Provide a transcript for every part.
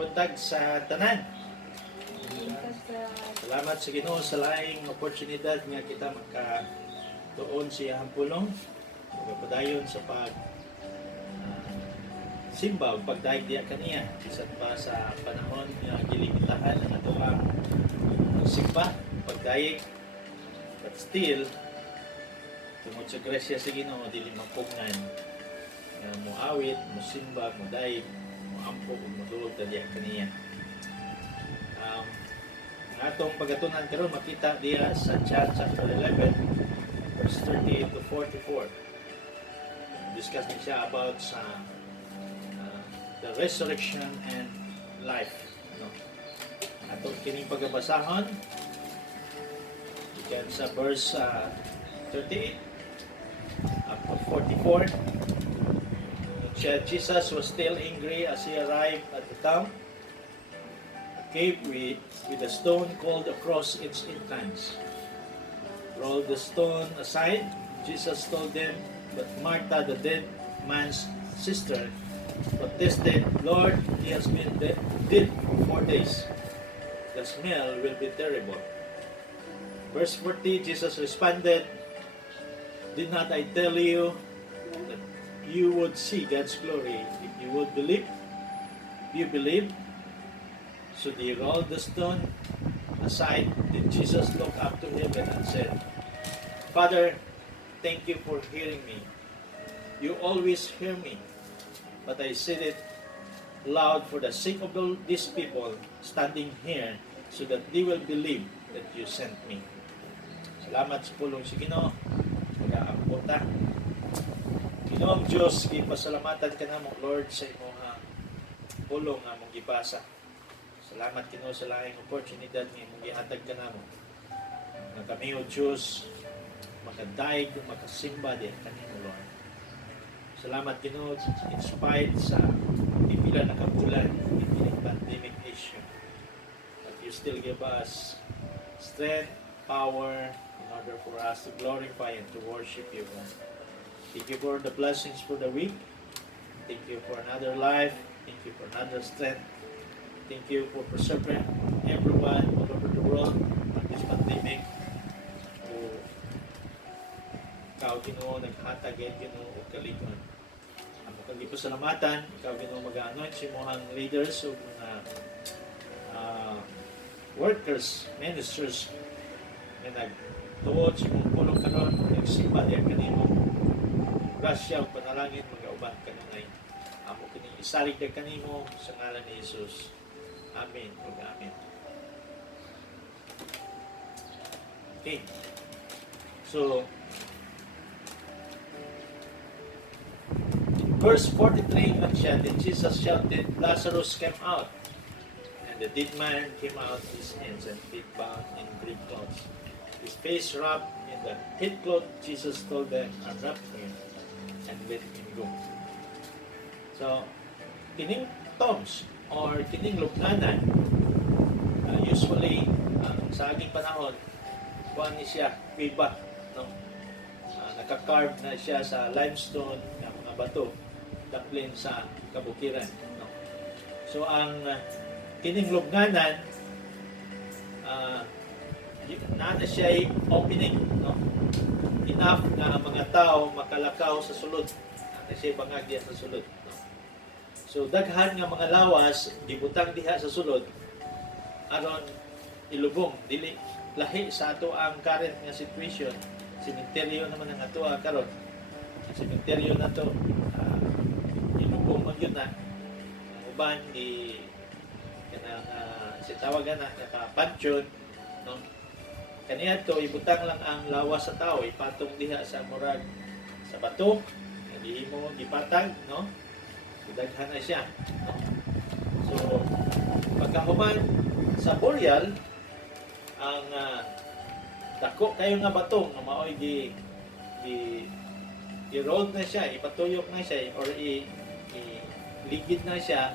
buntag sa tanan. Salamat sa Ginoo sa laing oportunidad nga kita magkatuon siya ang pulong. Magpadayon sa simba o pagdaig diya kaniya. Bisan pa sa panahon nga gilimitahan ang ato ang simba, pagdaig. But still, tungod sa grasya sa Ginoo, dili mapugnan nga muawit, musimba, mudaig, muampo, mudulog diya kaniya. Ang atong pagatunan karon makita diya sa John chapter 11 verse 38 to 44. Discuss din siya about sa the resurrection and life. Atong kining pagbabasahon diyan sa verse 38 up to 44. Jesus was still angry as he arrived at the town. Cave with a stone called across its entrance. Rolled the stone aside, Jesus told them, but Martha, the dead man's sister, protested, Lord, he has been dead for 4 days. The smell will be terrible. Verse 40, Jesus responded, did not I tell you that you would see God's glory if you would believe? You believe? So they rolled the stone aside. Then Jesus looked up to heaven and said, Father, thank you for hearing me. You always hear me. But I said it loud for the sake of these people standing here so that they will believe that you sent me. Salamat sa pulong sa Ginoo. Mag-aampo ta. Ginoong Diyos, ipasalamatan ka namong Lord sa imong pulong nga mong gipasa. Salamat Ginoo sa laing oportunidad nga imong gihatag kanamo. Nga kami o Diyos makadaig ug makasimba di kanimo Lord. Salamat Ginoo in spite sa pipila na kabulan in pandemic issue. But you still give us strength, power in order for us to glorify and to worship you. Thank you for the blessings for the week. Thank you for another life. Thank you for another strength. Thank you for preserving everyone all over the world on this pandemic. Ikaw, Ginoo, naghatag at Ginoo o kalingon. Ang pagpasalamatan, ikaw, Ginoo, mag-anoint si mohang leaders o mga workers, ministers na nagtuod si mong pulong karon, nagsimba diya kanimo. Grasya o panalangin, mag-auban ka na ngayon. Amo kining isalig na kanimo sa ngalan ni Jesus. Amen. Amen. Okay. So, verse 43, and Jesus shouted, Lazarus came out. And the dead man came out, his hands and feet bound in grave clothes. His face wrapped in the headcloth. Jesus told them, unwrap him and let him go. So, kining tombs or kining lubnganan, usually sa aking panahon, kuhaan ni siya kuiba, no? Nakakarve na siya sa limestone ng mga bato daplin sa kabukiran, no? So ang kining lubnganan na siya opening, no? Enough na mga tao makalakaw sa sulod, na siya bangag diya sa sulod, no? So daghan nga mga lawas gibutang diha sa sulod aron ilubong dili lahi sa ato ang current nga situation. Sementeryo naman ang ato karon. Sementeryo na to ilubong man yun na ang uban di kanang si tawagan na nakapansyon, no? Kaniya to ibutang lang ang lawas sa tao, ipatong diha sa murag sa bato, hindi mo gipatag, no? Daghan na siya, no? So pagkahuman sa burial, ang dako kayo nga bato nga maoy i-roll na siya, ipatuyok na siya or ligid na siya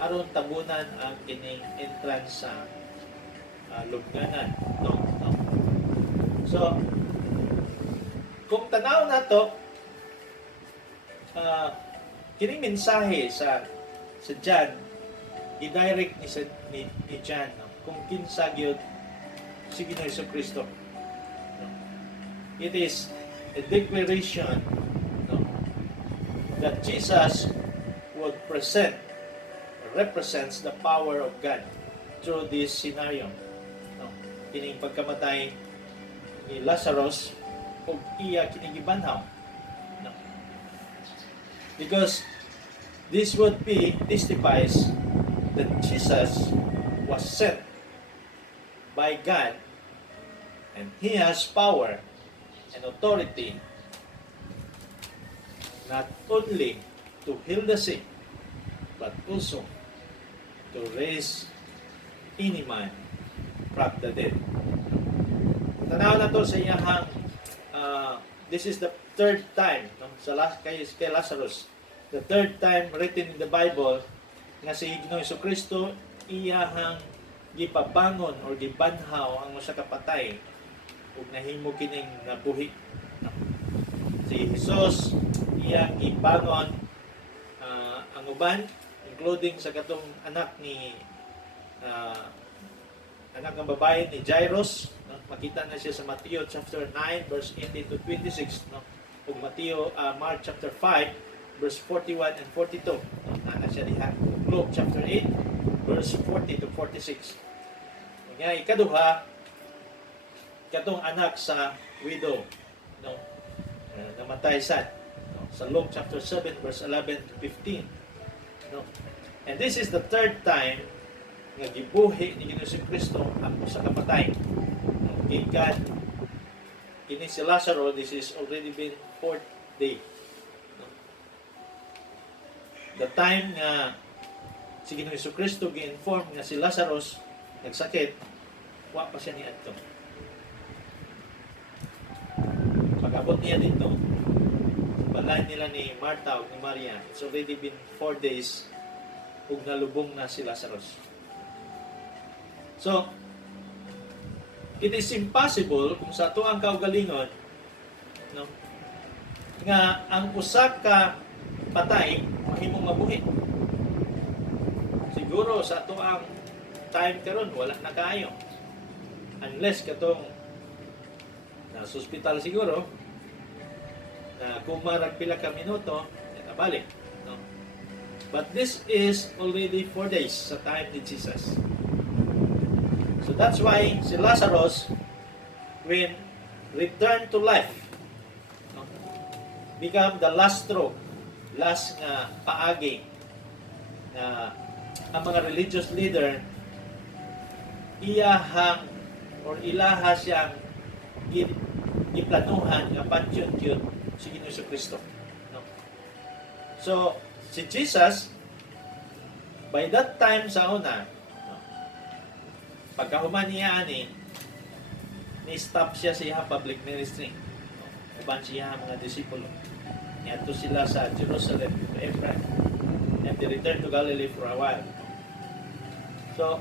aron tabunan ang kining entrance sa lubnganan, no? So kung tanaw na to kining mensahe sa John i-direct ni John, no? Kung kinsa gyud si Ginoong Jesucristo. No? It is a declaration, no, that Jesus would represents the power of God through this scenario. No? Kining pagkamatay ni Lazarus ug iya kining gibanhaw. No? Because this would be testifies that Jesus was sent by God and He has power and authority not only to heal the sick but also to raise any man from the dead. Tanaw na to sa iyahang this is the third time, no, kay Lazarus, the third time written in the Bible nga si Ginoong Jesucristo iyahang gipabangon or gibanhaw ang usa ka patay ug nahimo kining nabuhi. Si Jesus iyang gibangon ang uban, including sa katong anak ng babae ni Jairus, no? Makita na siya sa Matthew chapter 9 verse 18 to 26, no? Ug Mark chapter 5 verse 41 and 42, no? Ana siya diha. Luke chapter 8 verse 40 to 46. Nga ikaduha katong anak sa widow, no? Namatay sad, no? Sa Luke chapter 7 verse 11 to 15, no? And this is the third time nga gibuhi ni Ginoong Jesucristo ang usa ka patay. Gikan kini si Lazarus, this is already been fourth day. The time nga si Ginoong Jesucristo gi-inform nga si Lazarus nagsakit, wa pa siya niadto. Pag-abot niya dito, balay nila ni Martha o ni Maria, it's already been 4 days ug nalubong na si Lazarus. So, it is impossible kung sa ato ang kaugalingon, no, nga ang usa ka patay mahimong mabuhi. Siguro sa ato ang time karon wala na kaayo. Unless katong nasa hospital siguro na kung marag pila ka minuto nakabalik, no? But this is already 4 days sa time ni Jesus. So that's why si Lazarus, when returned to life, no, become the last straw, last nga paagi na ang mga religious leader iyahang or ilaha siyang giplanuhan nga patyun-tyun si Ginoong Jesucristo, no? So si Jesus by that time sa una, pagkahuman niya ni-stop siya sa iyang public ministry. Uban siya mga disipulo. Niadto sila sa Jerusalem to Ephraim and they returned to Galilee for a while. So,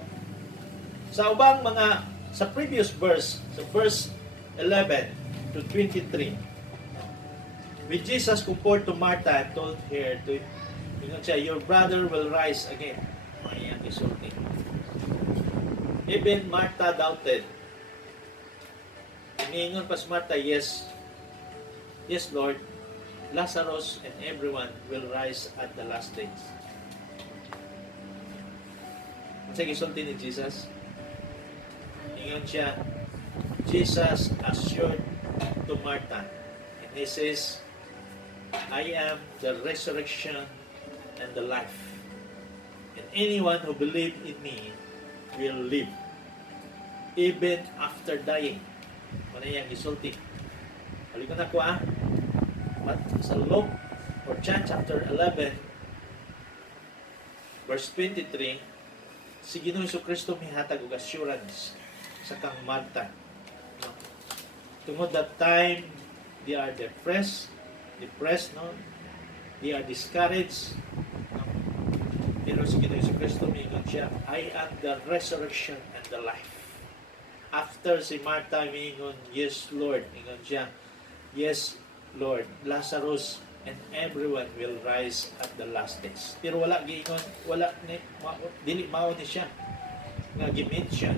sa ubang sa previous verse, sa verse 11 to 23, when Jesus compared to Martha and told her to, your brother will rise again. Mayang isulti. Even Martha doubted. Ningon pas Martha, yes, Lord, Lazarus and everyone will rise at the last days. Ang isulti ni Jesus, ningon siya, Jesus assured to Martha, and He says, I am the resurrection and the life. And anyone who believes in me will live even after dying. Ano yung isulti? Halikon na ko sa Luke or John chapter 11 verse 23, si Ginoong Jesucristo mihatag og assurance sa kang Martha, no? Tungod that time they are depressed, no? They are discouraged, no? Pero si Ginoong Jesucristo mingon siya, I am the resurrection and the life. After si Martha mingon, yes Lord, mingon siya, yes Lord, Lazarus and everyone will rise at the last days. Pero wala giingon, wala ni dili mao ni siya nga gi-mention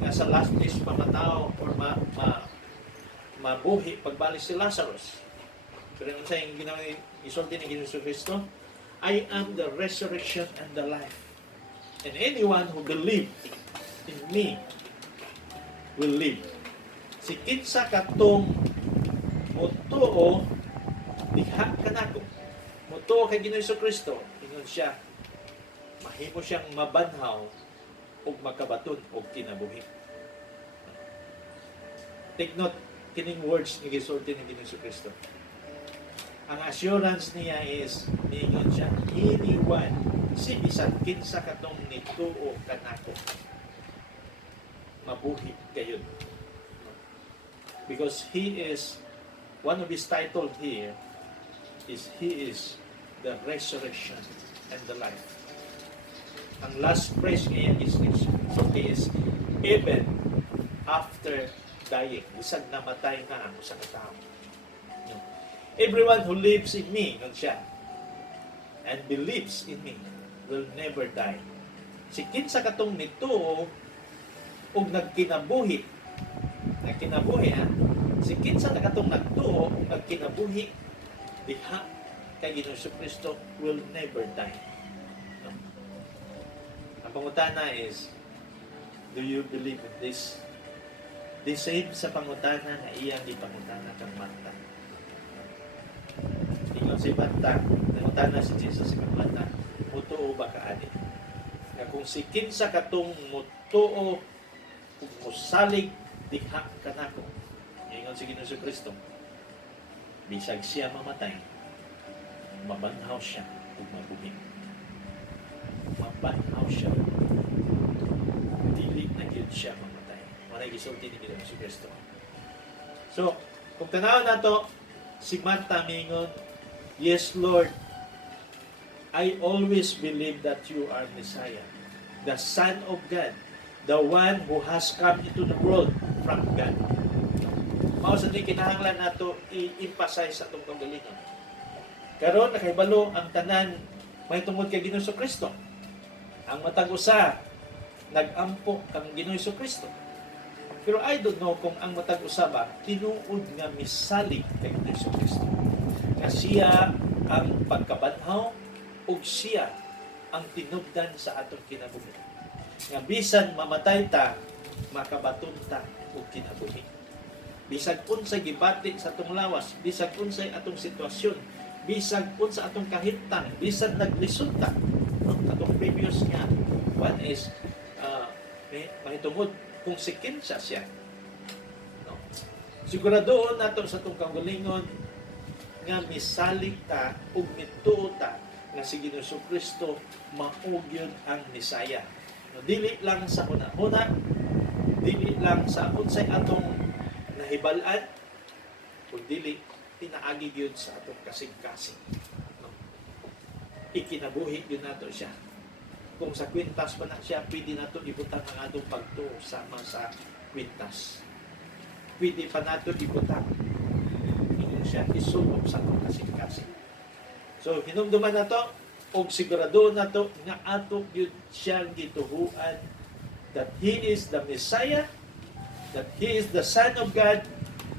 nga sa last days mamatao or mabuhi pagbalik si Lazarus. Pero ang sayang ginawa isulti ni Ginoong Kristo, I am the resurrection and the life. And anyone who believes in me will live. Si kinsa katong mutuo diha kanako. Mutuo kay Ginoong Kristo, ingon siya, mahimo siyang mabanhaw ug makabaton og kinabuhi. Take note kining words ni gisulti ni Ginoong Kristo. Ang assurance niya is niingon siya, anyone, si bisan kinsa katong nituo kanako, mabuhi kayon. Because he is, one of his title here is he is the resurrection and the life. Ang last phrase niya is he is even after dying. Bisag namatay na ang sa katao. Everyone who lives in me, nun siya, and believes in me, will never die. Si kinsa katong nituo ug nagkinabuhi ha, si kinsa katong nagtuo ug nagkinabuhi diha kay Ginoong Kristo will never die. No? Ang pangutana is, do you believe in this? The same sa pangutana na iyang ipangutana kang Marta. Ingon si Marta, nangutana si Jesus sa Marta, mutuo ba ka ani? Nga kung si kinsa katong mutuo ug musalig diha kanako, ingon si Ginoong Kristo, bisag siya mamatay, mabanhaw siya ug mabuhi. Mabanhaw siya, dili na gyud siya mamatay. Wala gisulti ni Ginoong Kristo. So, kung tanaw nato, si Marta mingon, yes, Lord, I always believe that you are Messiah, the Son of God, the one who has come into the world from God. Mao sa di kinahanglan nato i-emphasize sa atong kagalingon. Karon nakahibalo ang tanan may tungod kay Ginoong Kristo. Ang matag usa nag-ampo kang Ginoong Kristo. Pero I don't know kung ang matag usa ba tinuod nga misalig kay Ginoong Kristo. Nga siya ang pagkabanhaw ug siya ang tinubdan sa atong kinabuhi. Nga bisan mamatay ta, makabaton ta ug kinabuhi. Bisag unsay gibati sa atong lawas, bisag unsay atong sitwasyon, bisag unsa atong kahitang, bisag naglisod ta. No? Atong previous nga, one is may tungod kung si kinsa siya. No? Siguradoon nato sa atong kagalingon nga misalig ta ug mituo ta nga si Ginoong Kristo maugyod ang Misaya. No, dili lang sa una-una, dili lang sa unsay atong nahibalan, kung dili pinaagi gyud sa atong kasing-kasing. No? Ikinabuhi gyud nato siya. Kung sa kwintas pa na siya, pwede nato ibutang ang atong pagtuo sama sa kwintas. Pwede pa nato ibutang siya isulog sa atong kasing-kasing. So, hinumduman na to, o sigurado na to, nga ato yun siyang gituhuan that He is the Messiah, that He is the Son of God,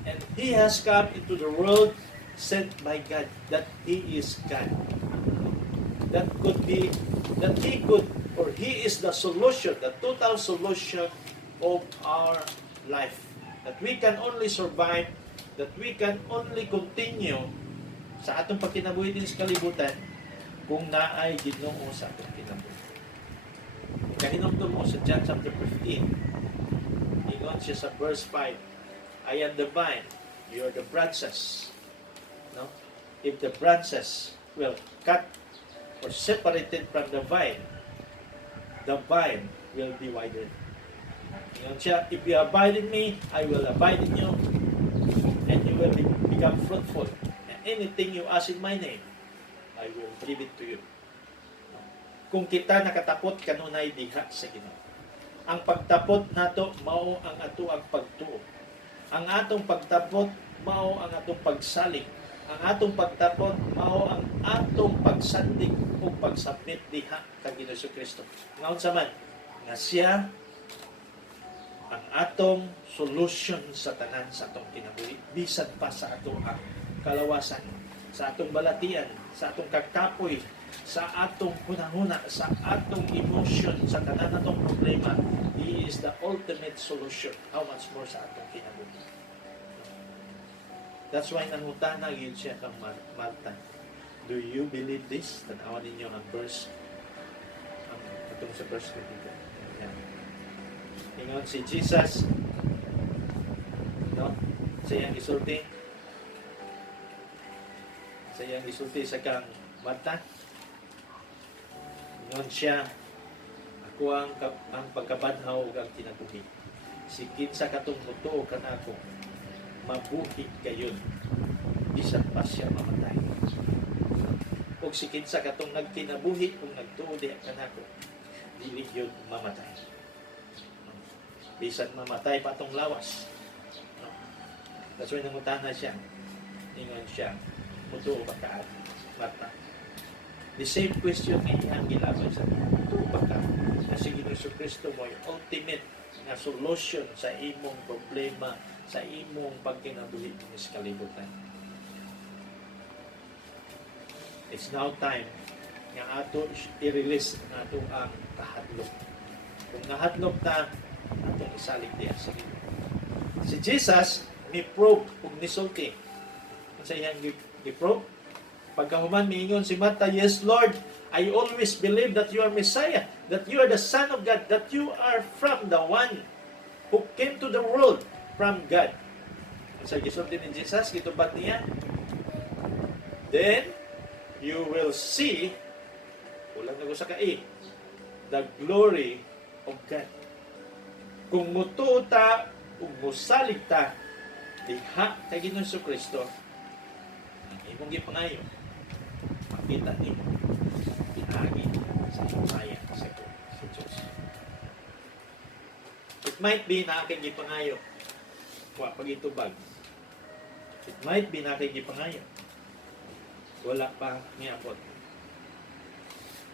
and He has come into the world sent by God, that He is God. That could be, that He could, or He is the solution, the total solution of our life. That we can only survive, that we can only continue sa atong pagkinabuhi din sa kalibutan kung naay Ginoo sa atong kinabuhi. Kahinumdum mo sa John chapter 15, ingon siya sa verse 5, I am the vine, you are the branches. No? If the branches will cut or separated from the vine will be withered. Ingon siya, if you abide in me, I will abide in you, and you will become fruitful. And anything you ask in my name, I will give it to you. Kung kita nakatapot kanunay diha sa Ginoo. Ang pagtapot nato mao ang ato ang pagtuo. Ang atong pagtapot mao ang atong pagsalig Ang atong pagtapot mao ang atong pagsandig o pagsubmit diha kang Ginoong Kristo. Ngaon sa man nga siya ang atong solution sa tanan sa atong kinabuhi, bisan pa sa atong kalawasan, sa atong balatian, sa atong kakapoy, sa atong hunahuna, sa atong emotion, sa tanan atong problema. He is the ultimate solution. How much more sa atong kinabuhi? That's why nangutana yun siya kang Marta. Do you believe this? Tanawan ninyo ang verse, itong sa verse 22. Ayan. Ingon si Jesus, no? Sa iyang isulti sa kang Marta. Ingon siya, ako ang pagkabanhaw ug ang kinabuhi. Si kinsa katong mutuo kanako, mabuhi kayon bisan pa siya mamatay. Ug si kinsa katong nagkinabuhi kung nagtuo diha kanako, dili gyud mamatay. Bisan mamatay pa tong lawas. That's why nangutana siya. Ingon siya, mutuo ba ka, Marta? The same question nga iyang gilaban sa mutuo ba ka? Na si Ginoong Kristo mo yung ultimate nga solution sa imong problema, sa imong pagkinabuhi sa kalibutan. It's now time nga ato i-release nato ang kahadlok. Kung nahadlok na, atong isalig diya sa Ginoo. Si Jesus ni-probe ug nisulti. Sa iyang gi-probe, pagkahuman miingon si Marta, "Yes, Lord, I always believe that you are Messiah, that you are the Son of God, that you are from the one who came to the world from God." Sa gisulti ni Jesus, gitubag niya, "Then you will see," ulang na ko sa kai, "the glory of God." Kung mutuo ta ug mosalig ta diha kay Ginoong Kristo, ang imong gipangayo makita nimo pinagi sa saya sa Diyos. It might be na aking gipangayo wa pagitubag. It might be na aking gipangayo wala pa niabot.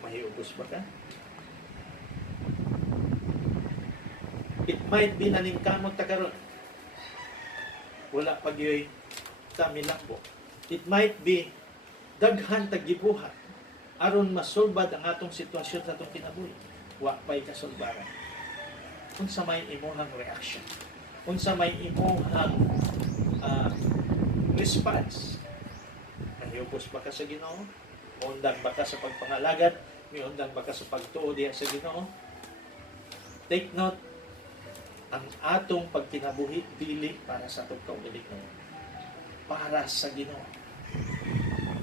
Mahiubos ba ka? It might be na ningkamot ta karon. Wala pa gyud ta milangbo. It might be daghan ta gibuhat aron masulbad ang atong sitwasyon sa atong kinabuhi. Wa pay kasulbaran. Unsa may imong reaction? Unsa may imong response? Nahiyupos ba ka sa Ginoo? Undang ba ka sa pagpangalagad? Undang ba ka sa pagtuo diha sa Ginoo? Take note, ang atong pagkinabuhi dili para sa atong kaugalingon, para sa Ginoo.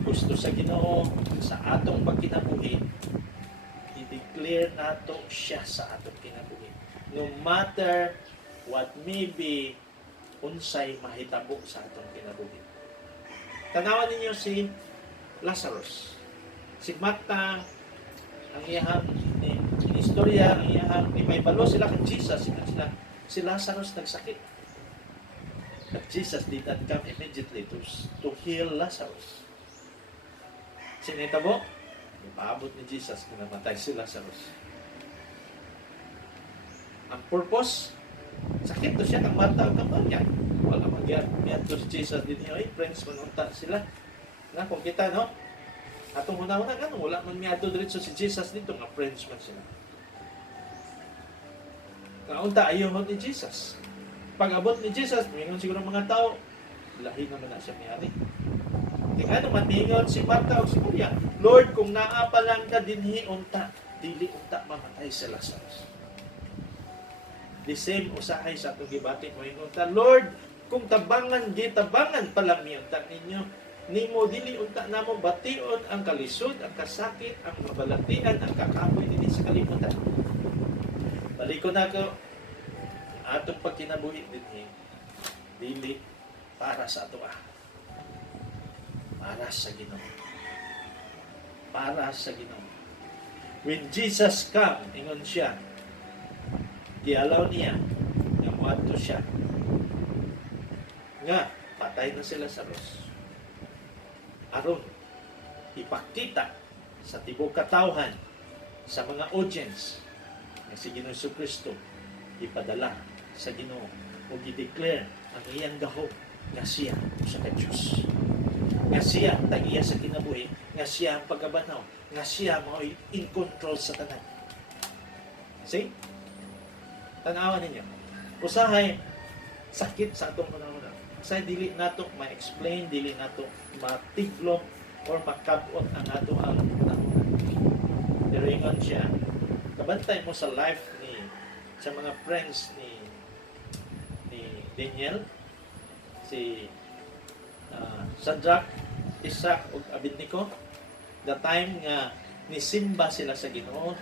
Gusto sa Ginoo sa atong pagkinabuhi, i-declare nato siya sa atong kinabuhi. No matter what may be, unsay mahitabo sa atong kinabuhi. Tanawan ninyo si Lazarus. Si Marta, ang iyang istorya, ang iyang may balo sila kang Jesus, si Lazarus nagsakit. But Jesus did not come immediately to heal Lazarus. Sinitabo, ipaabot ni Jesus kung namatay si Lazarus. Ang purpose, sakit to siya ng Marta ang kapanya. Wala magyat to si Jesus din niya, friends, manunta sila. Na, kung kita, no? Atong una-una, wala man miyato diretso si Jesus dito, nga friends man sila. Kaunta, ayaw ni Jesus. Pag-abot ni Jesus, mingon siguro mga tao, lahi naman na siya miyari. Ano man mingon si Marta o si Maria, Lord, kung naapa lang ka dinhi unta, dili unta mamatay si Lazarus. The same usahay sa itong gibati mo yung unta, Lord, kung tabangan pa lang unta ninyo, nimo dili unta namo bation ang kalisod, ang kasakit, ang mabalatian, ang kakapoy dinhi sa kalibutan. Baliko na ko, atong pagkinabuhi dinhi, dili para sa ato para sa Ginoo. Para sa Ginoo. When Jesus come, ingon siya, i-allow niya nga moadto siya nga patay na sila sa Lazarus. aron ipakita sa tibuok katawhan sa mga audience nga si Ginoong Jesucristo ipadala sa Ginoo o i-declare ang iyang gahom nga siya sa ka-Diyos. Nga siya tagiya sa kinabuhi, nga siya ang pagabanaw, nga siya mao'y in control sa tanan. See? Tanawan ninyo. Usahay sakit sa atong una-una. Usahay dili nato ma-explain, dili nato matiglom or makabot ang ato ang una-una. Pero ingon siya, kabantay mo sa life sa mga friends ni Daniel, si Shadrach, Isaac ug Abednego, the time nga nisimba sila sa Ginoo,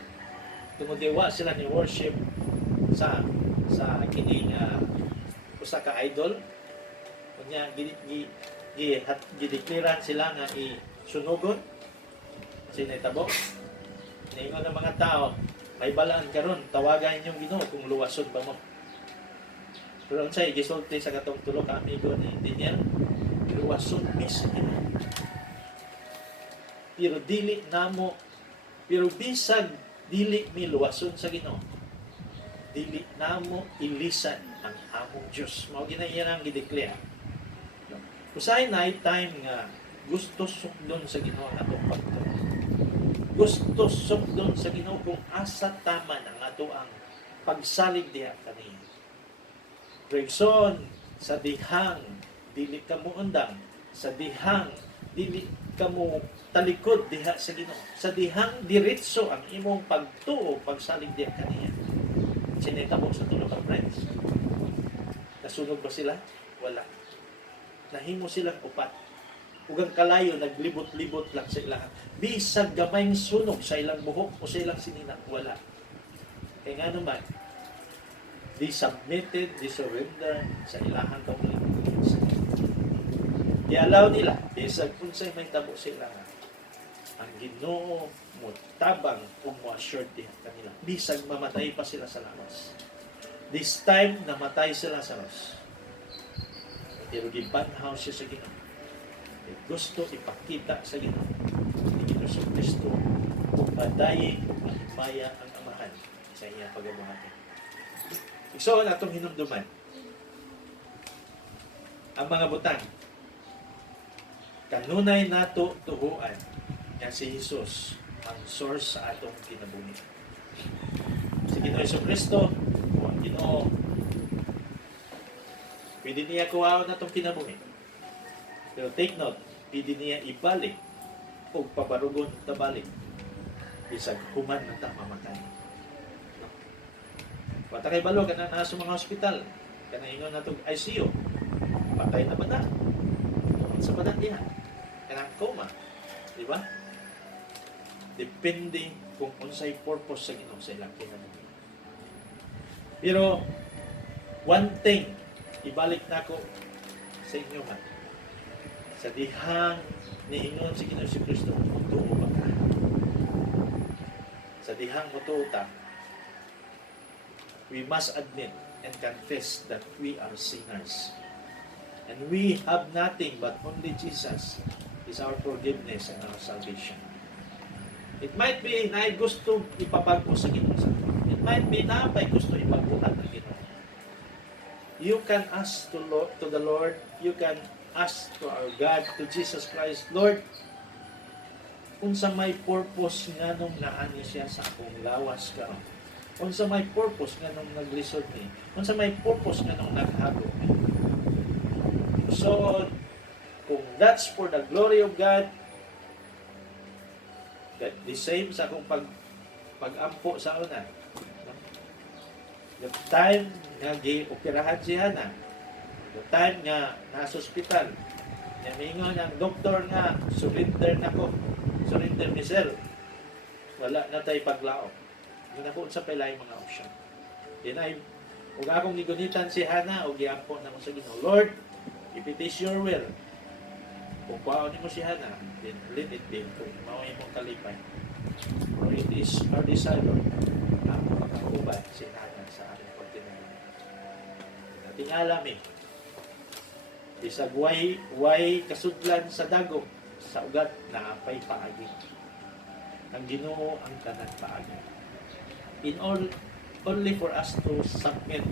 tumudiwa sila ni worship sa kining usa ka idol, unya gidekliran sila nga isunugon sinitabo. Ningon ng mga tao, may balaan karon, tawagan inyong Ginoo kung luwasod ba mo. Pero unsay gisulti sa katong tulo ka amigo ni Daniel, luwasod mi sa Ginoo. Pero dili namo, pero bisag dili mi luwasod sa Ginoo, dili namo ilisan ang among Dios. Mao ginayang gideclare. Usahay na time nga gusto sukdon sa Ginoo ang atong pagtuo. Gusto sukdon sa Ginoo kung asa taman ang ato ang pagsalig diha kaniya. Reason sa dihang dili ka mo undang, sa dihang dili ka mo talikod diha sa Ginoo, sa dihang diretso ang imong pagtuo pagsalig diha kaniya. Sinitabo sa tulo ka friends. Nasunog ba sila? Wala. Nahimo silang upat. Ugang kalayo, naglibot-libot lang sa ilang. Bisag gamayng sunog sa ilang buhok o sa ilang sinina, wala. Kaya nga naman, they submitted, they surrendered sa ilahang kaulitan. I-allow nila, bisag unsay may tabo sa ilangan, ang Ginoo mo tabang kung mo assured din kanila. Bisag mamatay pa sila sa lawas. This time, namatay sila sa lawas. Pero gibanhaw siya sa Ginoo. Gusto ipakita sa Ginoo ni Ginoong Jesucristo kung padayon kung mahimaya ang Amahan sa iyang pagabuhaton. So, atong hinumduman ang mga butang kanunay nato tuhuan nga si Jesus ang source sa atong kinabuhi. Si Ginoong Jesucristo o ang Ginoo, pwede niya kuhaon natong kinabuhi. Pero take note, pwede niya ibalik o pabarugon tabalik bisag human na ta mamatay. Bata kay balo kanang naa sa mga ospital, kanang ingon natong ICU, patay na ba na? Sa badan niya, kanang coma, di ba? Depende kung unsay purpose sa Ginoo sa ilang kinabuhi. Pero one thing, ibalik nako sa inyo man. Sa dihang niingon si Ginoong Jesucristo, mutuo ba ka? Sa dihang mutuo ta, we must admit and confess that we are sinners. And we have nothing but only Jesus is our forgiveness and our salvation. It might be na gusto ipapagpo sa Ginoo. It might be na may gusto ipagbuhat ng Ginoo. You can ask to the Lord, you can ask to our God, to Jesus Christ, Lord, unsa may purpose nga nung naani siya sa akong lawas karon? Unsa may purpose nga nung naglisod ni? Unsa may purpose nga nung naghago ni? So, kung that's for the glory of God, that the same sa akong pag-ampo sa una. The time nga gi-operahan siya na, the time nga nasa ospital, namingon ang doktor nga, surrender na ko. Surrender ni sir. Wala na tayo paglao. Yun ako sa pilay mga option. Yan ay, kung akong gigunitan si Hana, o giampo na mo sa Ginoo, Lord, if it is your will, kung kwaon mo si Hana, then let it be. Kung maway mong kalipay. For it is our desire, na makakauban si Hana sa ating pagtinanong. Nating alam bisag way kasudlan sa dago, sa ugat naapay paagi. Ang Ginoo ang tanan paagi. In all, only for us to submit.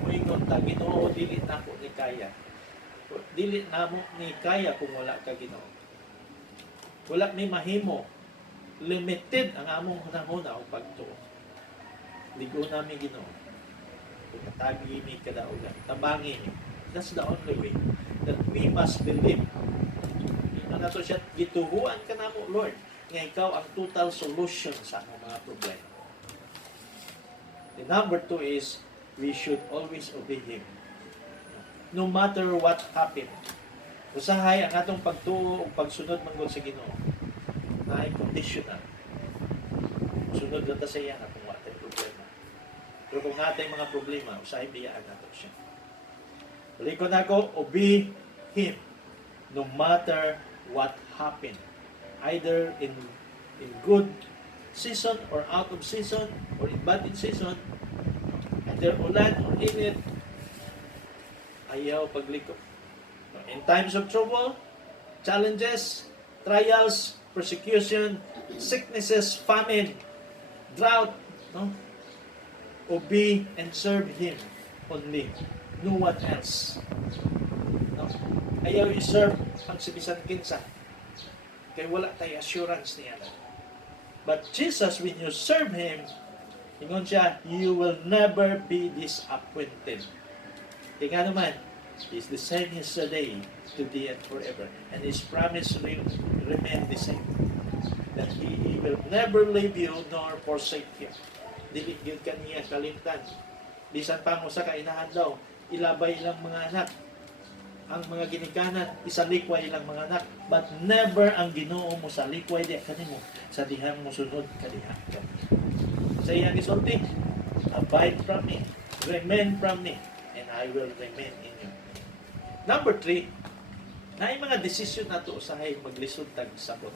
Muingon ta, Ginoo, dili na ko ni kaya. Dili na mo ni kaya kung wala ka, Ginoo. Wala ni mahimo. Limited ang among hunahuna o pagtuo. Ligo namin, Ginoo. Kung natagi ni kadaugan, tabangi ni. That's the only way that we must believe. Ino na to siya, gituhuan ka na mo, Lord, nga ikaw ang total solution sa among mga problema. The number 2 is, we should always obey Him. No matter what happened. Usahay ang atong pagtuo o pagsunod manggod sa Ginoo na ay conditional. Sunod lang ta sa iya na kung watay problema. Pero kung natay mga problema, usahay biyaan nato siya. Balik ko na ako, obey Him no matter what happened. Either in good season or out of season or in bad season, either ulan or init, ayaw pagliko. In times of trouble, challenges, trials, persecution, sicknesses, famine, drought, no? Obey and serve Him only. No one else. No? Ayaw i-serve ang sibisan kinsa. Kaya wala tayo assurance niya. But Jesus, when you serve Him, ingon siya, you will never be disappointed. Tingnan naman, He's the same yesterday, today, and forever. And His promise will remain the same. That He will never leave you nor forsake you. Dili gyud kaniya kalimtan. Bisan pa mo sa kainahan daw, ilabay ilang mga anak. Ang mga ginikanan, isalikway ilang mga anak. But never ang Ginoo mo sa likway di kanimo. Sa dihang mo sunod kadiha. Sa iyang isulti, abide from me, remain from me, and I will remain in you. Number 3, na yung mga desisyon na ito usahay maglisod tag sabot.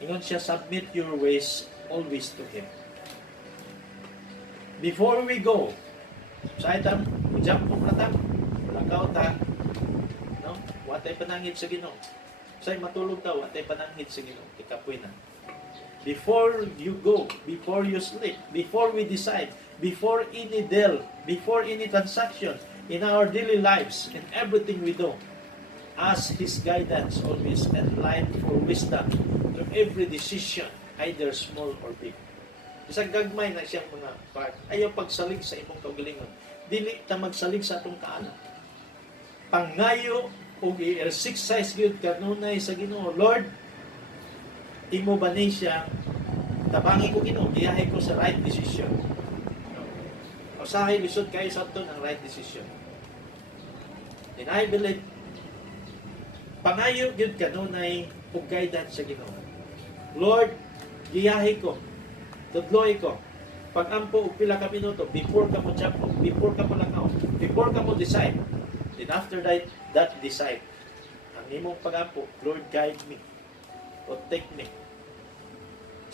Ingon siya, submit your ways always to Him. Before we go, sa itam, jump mo platang, lakaw ta, no? Watay panangit sa Ginoo. Sa'y matulog ta, watay panangit sa Ginoo. Ikapoy na. Before you go, before you sleep, before we decide, before any deal, before any transaction, in our daily lives, in everything we do, ask His guidance always and light for wisdom to every decision, either small or big. Isang gagmay na siyang mga part. Ayaw pagsalig sa imong kaugalingon. Dili ta magsalig sa atong kaanak. Pangayo o i-exercise gyud kanunay sa Ginoo. Lord, imo ba ni siya tabangi ko Ginoo, giyahay ko sa right decision. Usahay lisod kayo sa aton ang right decision. And I believe pangayo gyud kanunay og guidance sa Ginoo. Lord, giyahay ko, tudloy ko. Pag-ampo og pila ka minuto before ka mo jump, before ka mo langaw, before ka mo decide. Then after that decide. Ang imong pag-ampo, Lord, guide me. Protect me.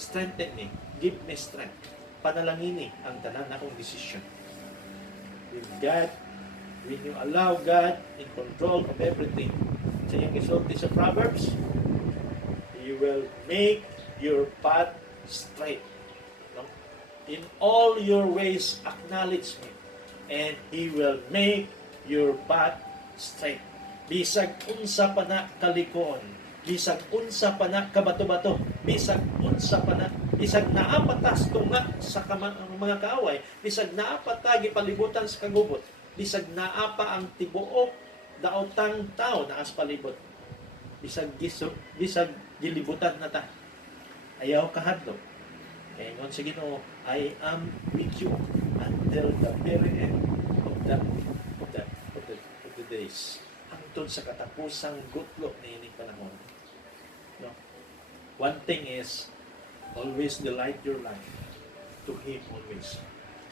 Strengthen me. Give me strength. Panalangini ang tanan akong decision. With God, when you allow God in control of everything, sa iyang isulti sa Proverbs, He will make your path straight. No? In all your ways, acknowledge me, and He will make your path straight. Bisag unsa pa na kalikoon, bisag unsa pa na kabato-bato, bisag unsa pa na, bisag naapatas tunga sa mga kaaway, bisag naapata gipalibutan sa kagubot, bisag naapa ang tibuok daotang tao na as palibot, bisag gilibutan na ta, ayaw kahadlok. Kaya ngon sa Ginoo, I am with you until the very end of the days. Hangtod sa katapusang gutlo na ining panahon. No? One thing is, always delight your life to Him always.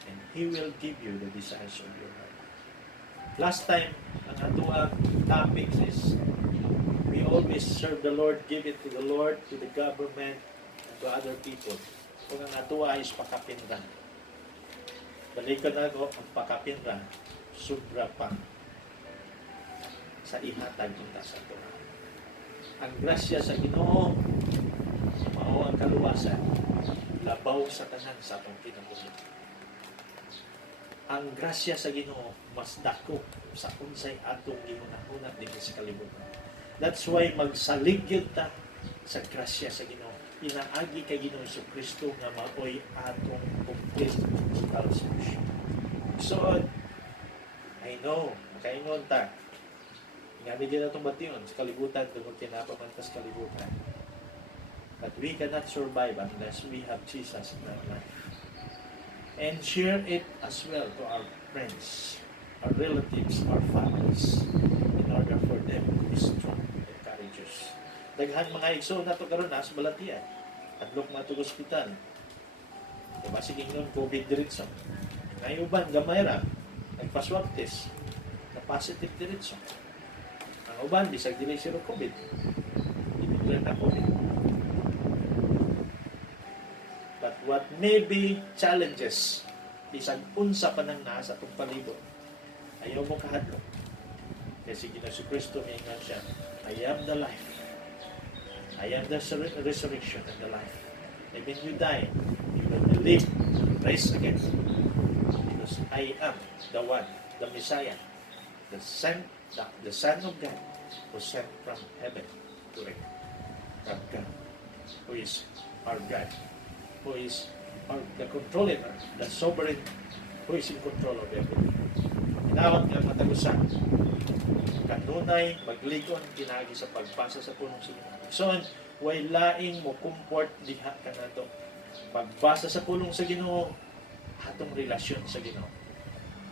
And He will give you the desires of your heart. Last time, ang atuang topics is, we always serve the Lord, give it to the Lord, to the government, and to other people. Kung ang atua is pakapinran. Balikan na ako, ang pakapinran, sobra pa sa ihatag unta sa atua. Ang grasya sa Ginoo mao ang kaluwasan labaw sa tanan sa atong kinabuhi. Ang grasya sa Ginoo mas dako sa unsay atong ginunahuna dinhi sa kalibutan. That's why magsalig gyud ta sa grasya sa Ginoo. Inaagi kay Ginoo Kristo nga maoy atong complete total solution. So, I know, kaingon ta. Ngabi din atong bation sa kalibutan tungod kinapamantas kalibutan. But we cannot survive unless we have Jesus in our life. And share it as well to our friends, our relatives, our families, in order for them to be strong and courageous. Daghan mga igsoon na ito karoon sa balatian. Hadlok mga ito hospital. Diba sige nun, COVID diretso. Ngayon uban, gamay ra, nagpa-swab test, na positive diretso. Ang uban, bisag dili zero COVID. Ibiglan na COVID. But what may be challenges, bisag unsa pa nang nasa itong palibot, ayaw mo kahadlok. Kasi si Kristo may ingat siya, I am the life. I am the resurrection and the life. And when you die, you will live, rise again. Because I am the one, the Messiah, the Son of God, who sent from heaven to earth. From God, who is our God, who is the controller, the sovereign, who is in control of everything. Inawat nga matagusan, kanunay, magligon, kinagi sa pagbasa sa punong Ginoo. So, way laing mo comfort diha ka na to. Pagbasa sa pulong sa Ginoo, atong relasyon sa Ginoo.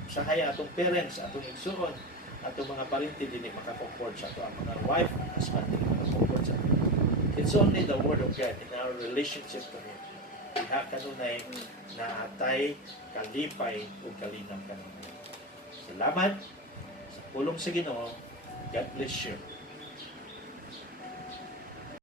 Sahaya atong parents, atong igsoon, atong mga parinti dili maka-comfort sa ato, ang mga wife, husband dili maka-comfort sa ato. It's only the Word of God in our relationship to Him. Diha kanunay na atay, kalipay, o kalinam kanunay. Salamat sa pulong sa Ginoo. God bless you.